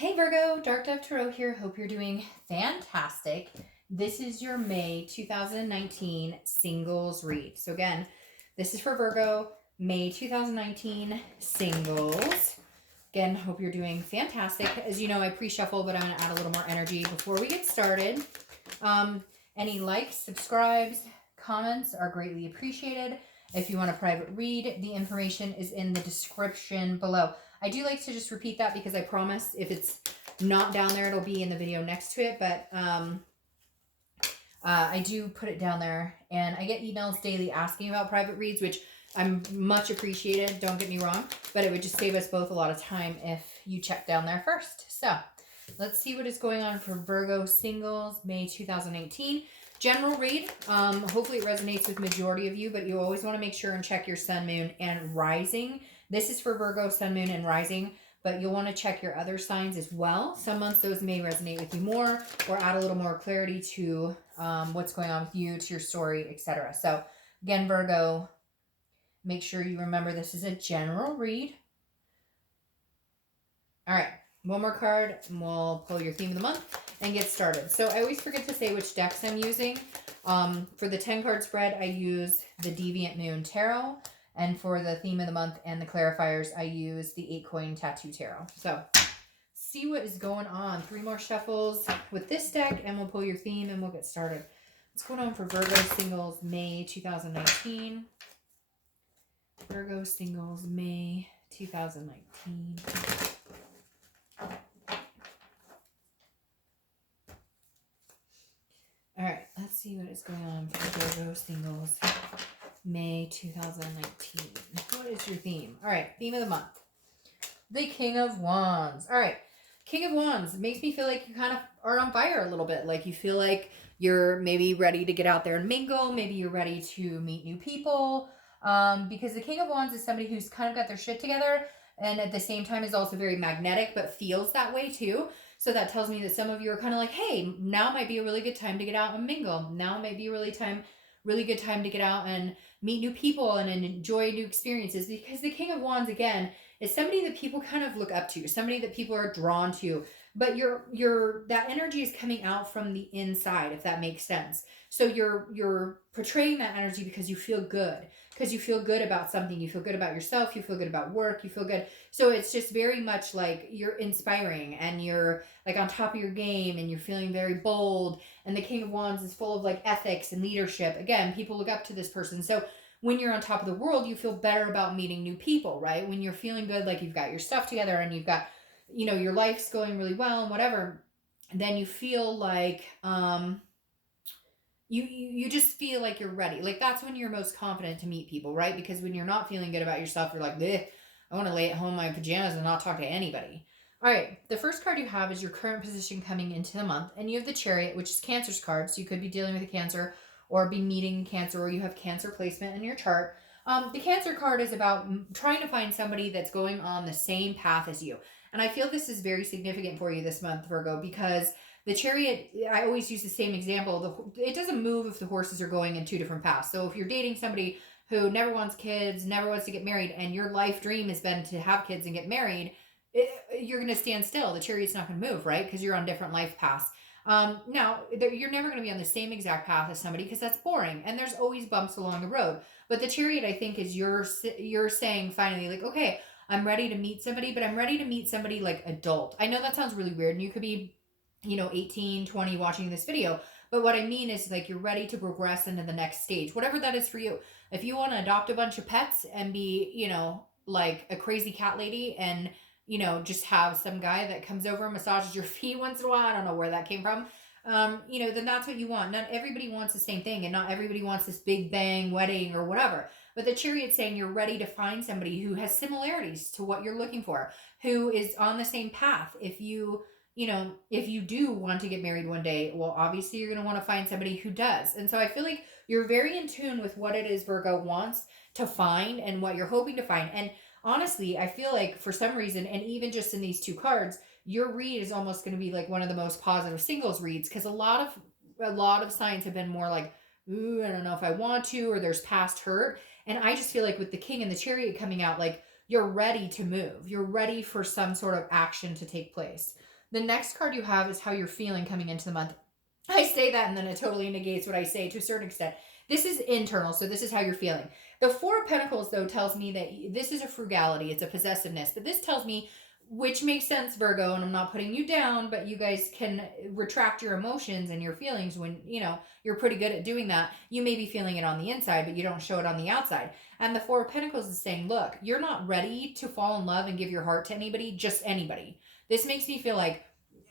Hey Virgo, Dark Dove Tarot here. Hope you're doing fantastic. This is your May 2019 singles read. So again, this is for Virgo, May 2019 singles. Again, hope you're doing fantastic. As you know, I pre-shuffle, but I'm going to add a little more energy before we get started. Any likes, subscribes, comments are greatly appreciated. If you want a private read, the information is in the description below. I do like to just repeat that because I promise if it's not down there, it'll be in the video next to it. But I do put it down there. And I get emails daily asking about private reads, which I'm much appreciated. Don't get me wrong. But it would just save us both a lot of time if you check down there first. So let's see what is going on for Virgo singles, May 2018. General read. Hopefully it resonates with majority of you, but you always want to make sure and check your sun, moon, and rising. This is for Virgo, sun, moon, and rising, but you'll want to check your other signs as well. Some months those may resonate with you more or add a little more clarity to what's going on with you, to your story, etc. So again, Virgo, make sure you remember this is a general read. All right. One more card and we'll pull your theme of the month and get started. So I always forget to say which decks I'm using. For the 10 card spread, I use the Deviant Moon Tarot. And for the theme of the month and the clarifiers, I use the 8 Coin Tattoo Tarot. So see what is going on. 3 more shuffles with this deck and we'll pull your theme and we'll get started. What's going on for Virgo singles May 2019? Virgo singles May 2019. All right, let's see what is going on for Virgo singles May 2019. What is your theme? All right, theme of the month. The King of Wands. All right, King of Wands makes me feel like you kind of are on fire a little bit. Like you feel like you're maybe ready to get out there and mingle. Maybe you're ready to meet new people. Because the King of Wands is somebody who's kind of got their shit together and at the same time is also very magnetic, but feels that way too. So that tells me that some of you are kind of like, hey, now might be a really good time to get out and mingle. Now might be a really good time to get out and meet new people and enjoy new experiences. Because the King of Wands, again, is somebody that people kind of look up to, somebody that people are drawn to. But that energy is coming out from the inside, if that makes sense. So you're portraying that energy because you feel good. Because you feel good about something. You feel good about yourself. You feel good about work. You feel good. So it's just very much like you're inspiring and you're like on top of your game and you're feeling very bold. And the King of Wands is full of like ethics and leadership. Again, people look up to this person. So when you're on top of the world, you feel better about meeting new people, right? When you're feeling good, like you've got your stuff together and you've got, your life's going really well and whatever, then you feel like, you just feel like you're ready. Like that's when you're most confident to meet people, right? Because when you're not feeling good about yourself, you're like, bleh, I want to lay at home in my pajamas and not talk to anybody. All right, the first card you have is your current position coming into the month, and you have the Chariot, which is Cancer's card, so you could be dealing with a Cancer or be meeting Cancer, or you have Cancer placement in your chart. The Cancer card is about trying to find somebody that's going on the same path as you. And I feel this is very significant for you this month, Virgo, because the Chariot, I always use the same example. It doesn't move if the horses are going in 2 different paths. So if you're dating somebody who never wants kids, never wants to get married, and your life dream has been to have kids and get married, you're going to stand still. The Chariot's not going to move, right? Because you're on different life paths. Now, you're never going to be on the same exact path as somebody because that's boring. And there's always bumps along the road. But the Chariot, I think, is you're saying finally, like, okay, I'm ready to meet somebody, but I'm ready to meet somebody like adult. I know that sounds really weird, and you could be 18, 20 watching this video. But what I mean is like you're ready to progress into the next stage, whatever that is for you. If you want to adopt a bunch of pets and be, like a crazy cat lady and, just have some guy that comes over and massages your feet once in a while. I don't know where that came from. Then that's what you want. Not everybody wants the same thing and not everybody wants this big bang wedding or whatever. But the Chariot's saying you're ready to find somebody who has similarities to what you're looking for, who is on the same path. If you do want to get married one day, well, obviously you're going to want to find somebody who does. And so I feel like you're very in tune with what it is Virgo wants to find and what you're hoping to find. And honestly, I feel like for some reason, and even just in these 2 cards, your read is almost going to be like one of the most positive singles reads, because a lot of signs have been more like, ooh, I don't know if I want to, or there's past hurt. And I just feel like with the King and the Chariot coming out, like you're ready to move. You're ready for some sort of action to take place. The next card you have is how you're feeling coming into the month. I say that and then it totally negates what I say to a certain extent. This is internal, so this is how you're feeling. The Four of Pentacles, though, tells me that this is a frugality, it's a possessiveness, but this tells me, which makes sense, Virgo, and I'm not putting you down, but you guys can retract your emotions and your feelings when, you're pretty good at doing that. You may be feeling it on the inside, but you don't show it on the outside. And the Four of Pentacles is saying, look, you're not ready to fall in love and give your heart to anybody, just anybody. This makes me feel like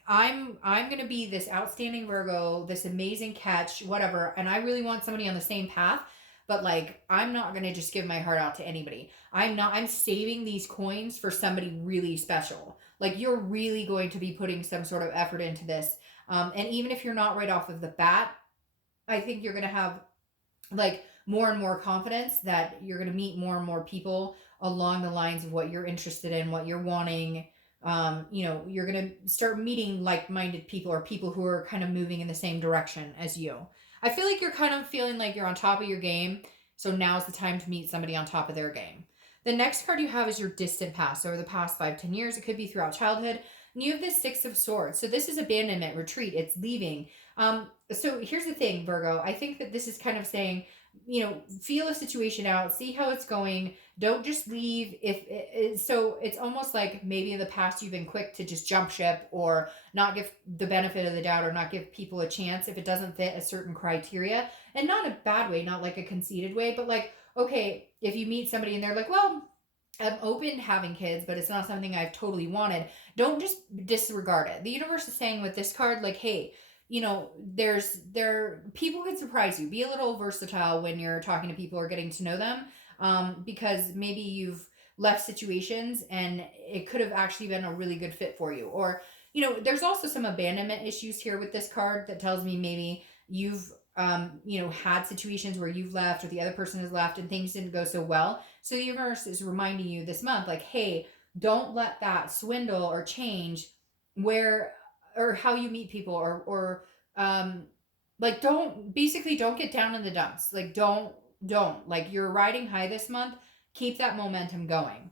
I'm going to be this outstanding Virgo, this amazing catch, whatever, and I really want somebody on the same path, but like I'm not going to just give my heart out to anybody. I'm saving these coins for somebody really special. Like you're really going to be putting some sort of effort into this. And even if you're not right off of the bat, I think you're going to have like more and more confidence that you're going to meet more and more people along the lines of what you're interested in, what you're wanting. You're going to start meeting like-minded people or people who are kind of moving in the same direction as you. I feel like you're kind of feeling like you're on top of your game. So now's the time to meet somebody on top of their game. The next card you have is your distant past. Over the past 5-10 years, it could be throughout childhood. And you have this Six of Swords. So this is abandonment, retreat. It's leaving. So here's the thing, Virgo. I think that this is kind of saying, feel a situation out, see how it's going. Don't just leave. So it's almost like maybe in the past you've been quick to just jump ship or not give the benefit of the doubt or not give people a chance if it doesn't fit a certain criteria. And not in a bad way, not like a conceited way, but like, okay, if you meet somebody and they're like, well, I'm open to having kids, but it's not something I've totally wanted, don't just disregard it. The universe is saying with this card, like, hey, people can surprise you. Be a little versatile when you're talking to people or getting to know them, because maybe you've left situations and it could have actually been a really good fit for you. Or, there's also some abandonment issues here with this card that tells me maybe you've, had situations where you've left or the other person has left and things didn't go so well. So the universe is reminding you this month, like, hey, don't let that swindle or change where or how you meet people or like don't get down in the dumps. Like don't like you're riding high this month. Keep that momentum going.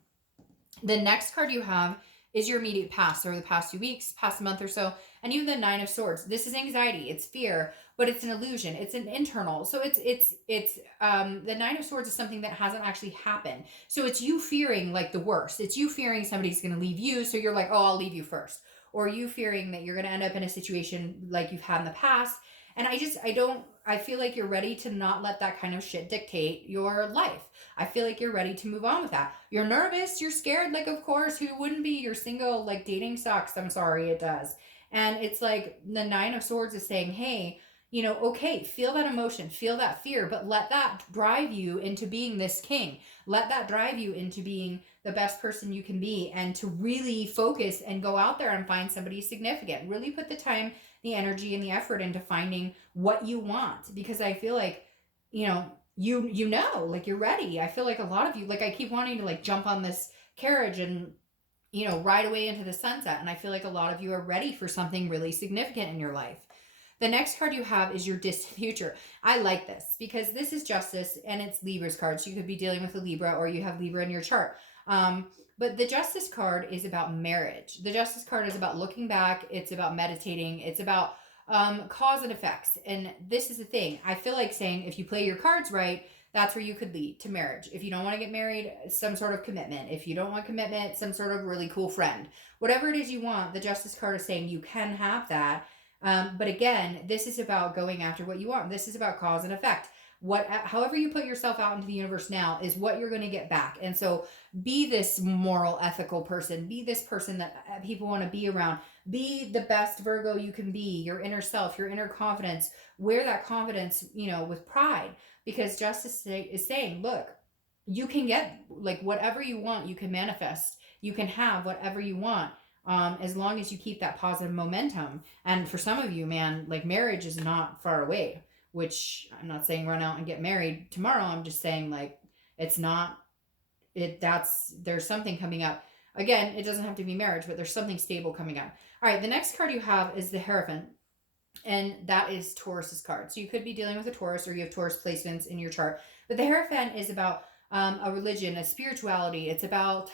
The next card you have is your immediate past or the past 2 weeks, past month or so. And you have the Nine of Swords. This is anxiety, it's fear, but it's an illusion. It's an internal. So it's the Nine of Swords is something that hasn't actually happened. So it's you fearing like the worst. It's you fearing somebody's going to leave you. So you're like, oh, I'll leave you first. Or you fearing that you're going to end up in a situation like you've had in the past. And I feel like you're ready to not let that kind of shit dictate your life. I feel like you're ready to move on with that. You're nervous, you're scared, like, of course, who wouldn't be? You're single, like, dating sucks. I'm sorry, it does. And it's like the Nine of Swords is saying, hey, okay, feel that emotion, feel that fear, but let that drive you into being this king. Let that drive you into being the best person you can be and to really focus and go out there and find somebody significant. Really put the time, the energy, and the effort into finding what you want, because I feel like, like you're ready. I feel like a lot of you, like I keep wanting to like jump on this carriage and, ride away into the sunset. And I feel like a lot of you are ready for something really significant in your life. The next card you have is your distant future. I like this because this is justice and it's Libra's card. So you could be dealing with a Libra or you have Libra in your chart. But the Justice card is about marriage. The Justice card is about looking back. It's about meditating. It's about cause and effects. And this is the thing. I feel like saying if you play your cards right, that's where you could lead to marriage. If you don't want to get married, some sort of commitment. If you don't want commitment, some sort of really cool friend. Whatever it is you want, the Justice card is saying you can have that. But again, this is about going after what you want. This is about cause and effect. However you put yourself out into the universe now is what you're going to get back. And so be this moral, ethical person. Be this person that people want to be around. Be the best Virgo you can be, your inner self, your inner confidence. Wear that confidence, with pride, because Justice is saying, look, you can get like whatever you want, you can manifest, you can have whatever you want. As long as you keep that positive momentum. And for some of you, man, like marriage is not far away, which I'm not saying run out and get married tomorrow. I'm just saying like, there's something coming up. Again, it doesn't have to be marriage, but there's something stable coming up. All right. The next card you have is the Hierophant, and that is Taurus's card. So you could be dealing with a Taurus or you have Taurus placements in your chart, but the Hierophant is about a religion, a spirituality. It's about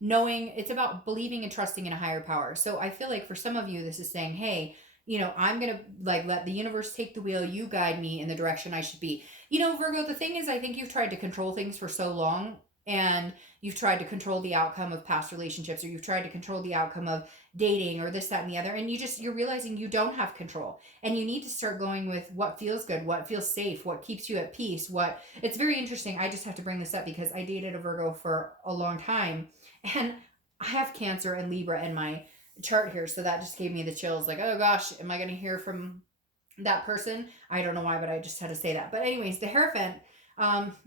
knowing, it's about believing and trusting in a higher power. So I feel like for some of you, this is saying, hey, I'm going to like let the universe take the wheel. You guide me in the direction I should be. Virgo, the thing is, I think you've tried to control things for so long, and you've tried to control the outcome of past relationships, or you've tried to control the outcome of dating, or this, that, and the other. And you're realizing you don't have control, and you need to start going with what feels good, what feels safe, what keeps you at peace. It's very interesting. I just have to bring this up because I dated a Virgo for a long time, and I have Cancer and Libra in my chart here, so that just gave me the chills. Like, oh gosh, am I going to hear from that person? I don't know why, but I just had to say that. But anyways, the Hierophant,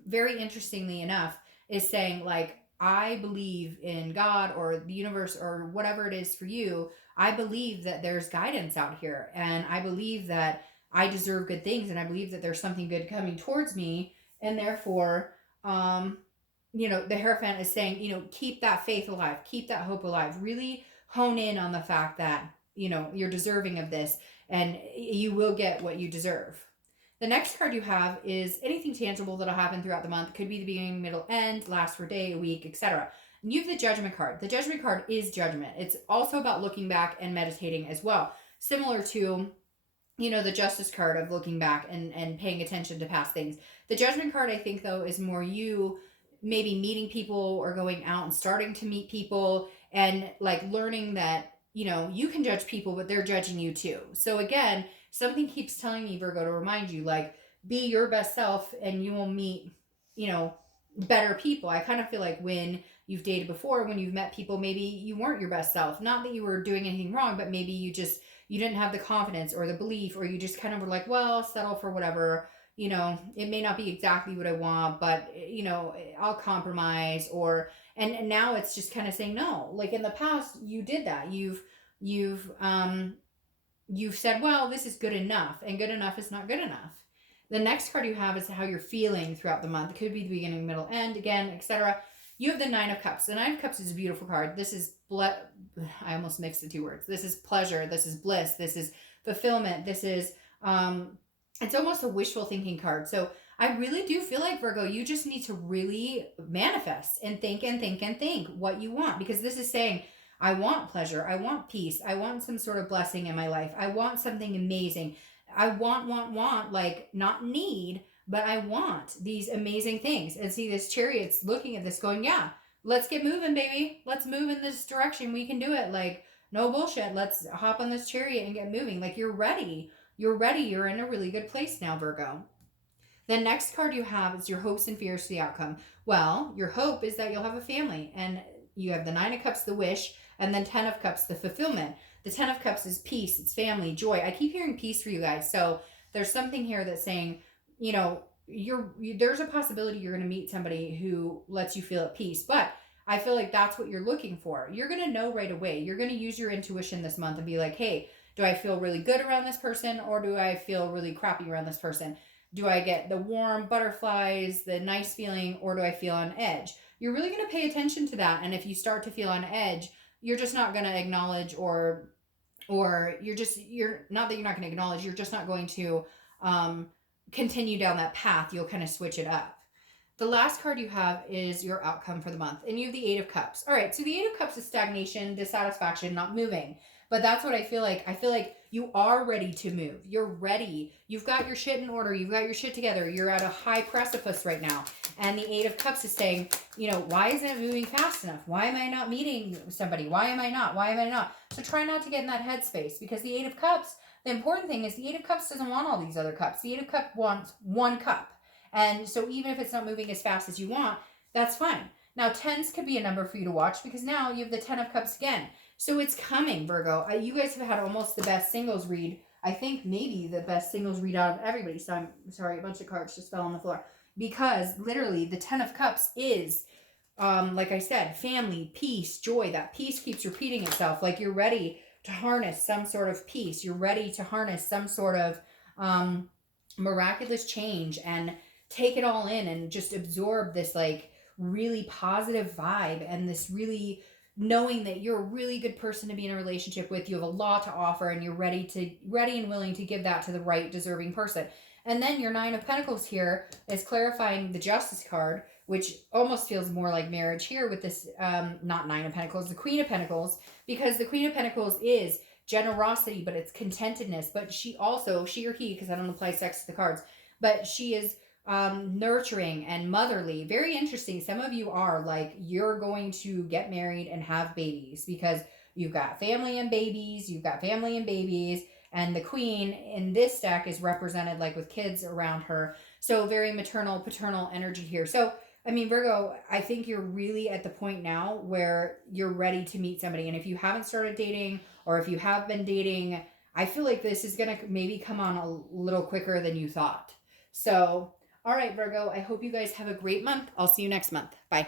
very interestingly enough, is saying like, I believe in God or the universe or whatever it is for you. I believe that there's guidance out here, and I believe that I deserve good things, and I believe that there's something good coming towards me, and therefore, the Hierophant is saying, keep that faith alive, keep that hope alive, really hone in on the fact that, you're deserving of this, and you will get what you deserve. The next card you have is anything tangible that'll happen throughout the month. Could be the beginning, middle, end, last for a day, a week, etc. And you have the Judgment card. The Judgment card is judgment. It's also about looking back and meditating as well. Similar to, the Justice card of looking back and paying attention to past things. The Judgment card, I think, though, is more you maybe meeting people or going out and starting to meet people, and like learning that, you can judge people, but they're judging you too. So again, something keeps telling me, Virgo, to remind you, like, be your best self and you will meet, better people. I kind of feel like when you've dated before, when you've met people, maybe you weren't your best self. Not that you were doing anything wrong, but maybe you didn't have the confidence or the belief, or you just kind of were like, well, settle for whatever. It may not be exactly what I want, but, I'll compromise. And now it's just kind of saying no. Like in the past, you did that. You've said, well, this is good enough, and good enough is not good enough. The next card you have is how you're feeling throughout the month. It could be the beginning, middle, end, again, etc. You have the Nine of Cups. The Nine of Cups is a beautiful card. This is, I almost mixed the two words. This is pleasure. This is bliss. This is fulfillment. This is, it's almost a wishful thinking card. So I really do feel like, Virgo, you just need to really manifest and think and think and think what you want, because this is saying, I want pleasure. I want peace. I want some sort of blessing in my life. I want something amazing. I want, like, not need, but I want these amazing things. And see, this Chariot's looking at this going, yeah, let's get moving, baby. Let's move in this direction. We can do it. Like, no bullshit. Let's hop on this Chariot and get moving. Like, you're ready. You're ready. You're in a really good place now, Virgo. The next card you have is your hopes and fears for the outcome. Well, your hope is that you'll have a family, and you have the Nine of Cups, the wish, and then Ten of Cups, the fulfillment. The Ten of Cups is peace, it's family, joy. I keep hearing peace for you guys. So there's something here that's saying, there's a possibility you're going to meet somebody who lets you feel at peace. But I feel like that's what you're looking for. You're going to know right away. You're going to use your intuition this month and be like, hey, do I feel really good around this person, or do I feel really crappy around this person? Do I get the warm butterflies, the nice feeling, or do I feel on edge? You're really going to pay attention to that. And if you start to feel on edge, you're just not going to acknowledge, or you're not that you're not going to acknowledge, you're just not going to continue down that path. You'll kind of switch it up. The last card you have is your outcome for the month, and you have the Eight of Cups. All right, so the Eight of Cups is stagnation, dissatisfaction, not moving. But that's what I feel like. I feel like you are ready to move. You're ready. You've got your shit in order. You've got your shit together. You're at a high precipice right now. And the Eight of Cups is saying, why isn't it moving fast enough? Why am I not meeting somebody? Why am I not? Why am I not? So try not to get in that headspace, because the Eight of Cups, the important thing is the Eight of Cups doesn't want all these other cups. The Eight of Cups wants one cup. And so even if it's not moving as fast as you want, that's fine. Now, tens could be a number for you to watch, because now you have the Ten of Cups again. So it's coming, Virgo. You guys have had almost the best singles read. I think maybe the best singles read out of everybody. So I'm sorry, a bunch of cards just fell on the floor. Because literally the Ten of Cups is, like I said, family, peace, joy. That peace keeps repeating itself. Like, you're ready to harness some sort of peace. You're ready to harness some sort of miraculous change and take it all in and just absorb this, like, really positive vibe, and this really knowing that you're a really good person to be in a relationship with. You have a lot to offer, and you're ready and willing to give that to the right deserving person. And then your Nine of Pentacles here is clarifying the Justice card, which almost feels more like marriage here with this, not Nine of Pentacles, the Queen of Pentacles, because the Queen of Pentacles is generosity, but it's contentedness. But she also, she or he, because I don't apply sex to the cards, but she is nurturing and motherly. Very interesting. Some of you are like, you're going to get married and have babies because you've got family and babies, and the queen in this deck is represented like with kids around her. So very maternal, paternal energy here. So, I mean, Virgo, I think you're really at the point now where you're ready to meet somebody. And if you haven't started dating, or if you have been dating, I feel like this is going to maybe come on a little quicker than you thought. So, all right, Virgo, I hope you guys have a great month. I'll see you next month. Bye.